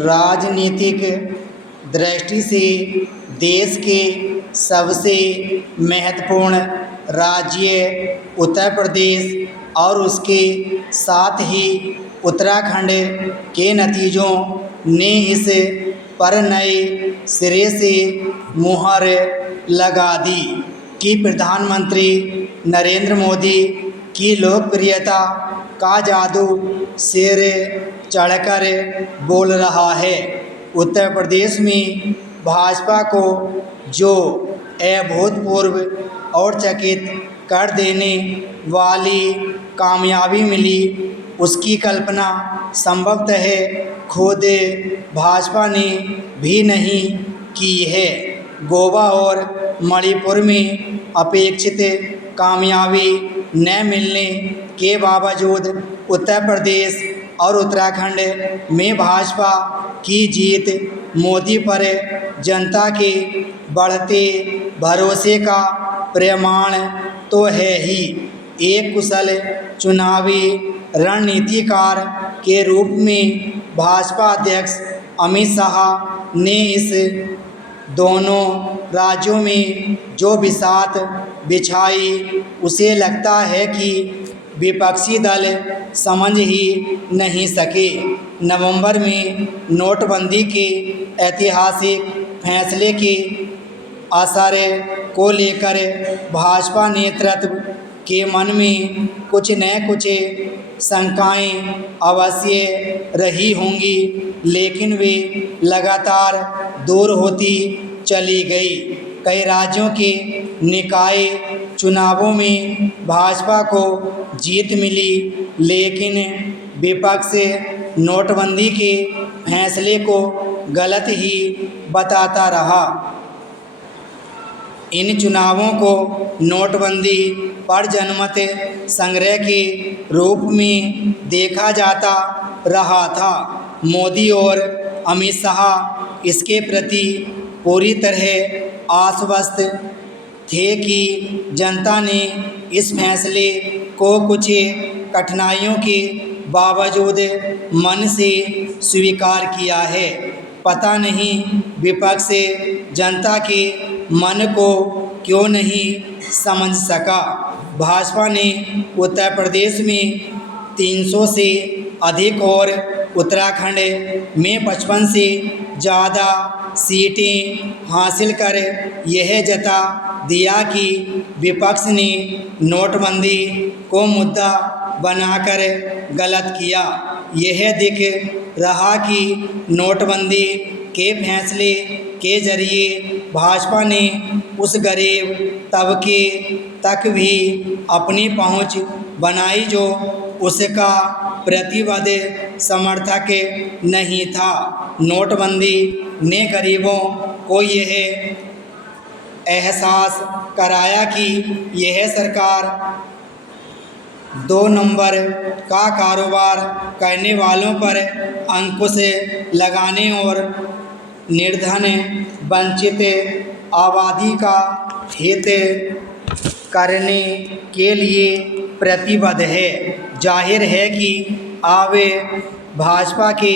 राजनीतिक दृष्टि से देश के सबसे महत्वपूर्ण राज्य उत्तर प्रदेश और उसके साथ ही उत्तराखंड के नतीजों ने इस पर नए सिरे से मुहर लगा दी कि प्रधानमंत्री नरेंद्र मोदी की लोकप्रियता का जादू सिर चढ़कर बोल रहा है। उत्तर प्रदेश में भाजपा को जो अभूतपूर्व और चकित कर देने वाली कामयाबी मिली, उसकी कल्पना संभवतः खुद भाजपा ने भी नहीं की है। गोवा और मणिपुर में अपेक्षित कामयाबी न मिलने के बावजूद उत्तर प्रदेश और उत्तराखंड में भाजपा की जीत मोदी पर जनता के बढ़ते भरोसे का प्रमाण तो है ही। एक कुशल चुनावी रणनीतिकार के रूप में भाजपा अध्यक्ष अमित शाह ने इस दोनों राज्यों में जो बिसात बिछाई, उसे लगता है कि विपक्षी दल समझ ही नहीं सके। नवंबर में नोटबंदी के ऐतिहासिक फैसले के असर को लेकर भाजपा नेतृत्व के मन में कुछ न कुछ शंकाएं अवश्य रही होंगी, लेकिन वे लगातार दूर होती चली गई। कई राज्यों के निकाय चुनावों में भाजपा को जीत मिली, लेकिन विपक्ष नोटबंदी के फैसले को गलत ही बताता रहा। इन चुनावों को नोटबंदी पर जनमत संग्रह के रूप में देखा जाता रहा था। मोदी और अमित शाह इसके प्रति पूरी तरह आश्वस्त थे कि जनता ने इस फैसले को कुछ कठिनाइयों के बावजूद मन से स्वीकार किया है। पता नहीं विपक्ष जनता के मन को क्यों नहीं समझ सका। भाजपा ने उत्तर प्रदेश में 300 से अधिक और उत्तराखंड में 55 से ज़्यादा सीटें हासिल कर यह जता दिया कि विपक्ष ने नोटबंदी को मुद्दा बनाकर गलत किया। यह दिख रहा कि नोटबंदी के फैसले के जरिए भाजपा ने उस गरीब तबके तक भी अपनी पहुंच बनाई जो उसका प्रतिबद्ध समर्थक नहीं था। नोटबंदी ने गरीबों को यह एहसास कराया कि यह सरकार 2 नंबर का कारोबार करने वालों पर अंकुश लगाने और निर्धन वंचित आबादी का हित करने के लिए प्रतिबद्ध है। जाहिर है कि अब भाजपा के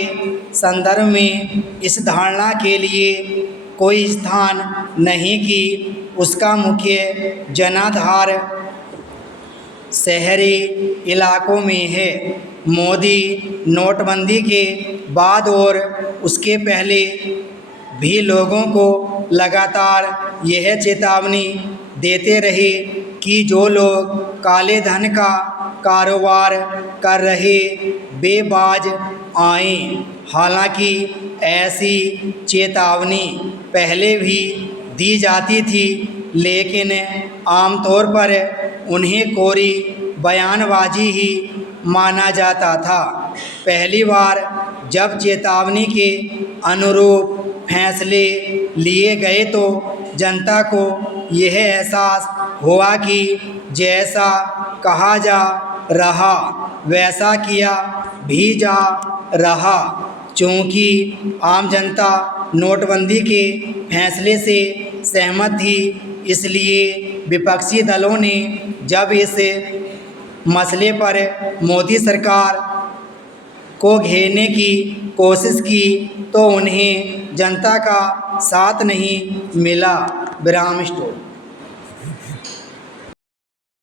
संदर्भ में इस धारणा के लिए कोई स्थान नहीं कि उसका मुख्य जनाधार शहरी इलाकों में है। मोदी नोटबंदी के बाद और उसके पहले भी लोगों को लगातार यह चेतावनी देते रहे कि जो लोग काले धन का कारोबार कर रहे वे बाज आएं। हालांकि ऐसी चेतावनी पहले भी दी जाती थी, लेकिन आमतौर पर उन्हें कोरी बयानबाजी ही माना जाता था। पहली बार जब चेतावनी के अनुरूप फैसले लिए गए तो जनता को यह एहसास हुआ कि जैसा कहा जा रहा वैसा किया भी जा रहा। चूँकि आम जनता नोटबंदी के फैसले से सहमत थी, इसलिए विपक्षी दलों ने जब इस मसले पर मोदी सरकार को घेरने की कोशिश की तो उन्हें जनता का साथ नहीं मिला। विराम स्टॉप।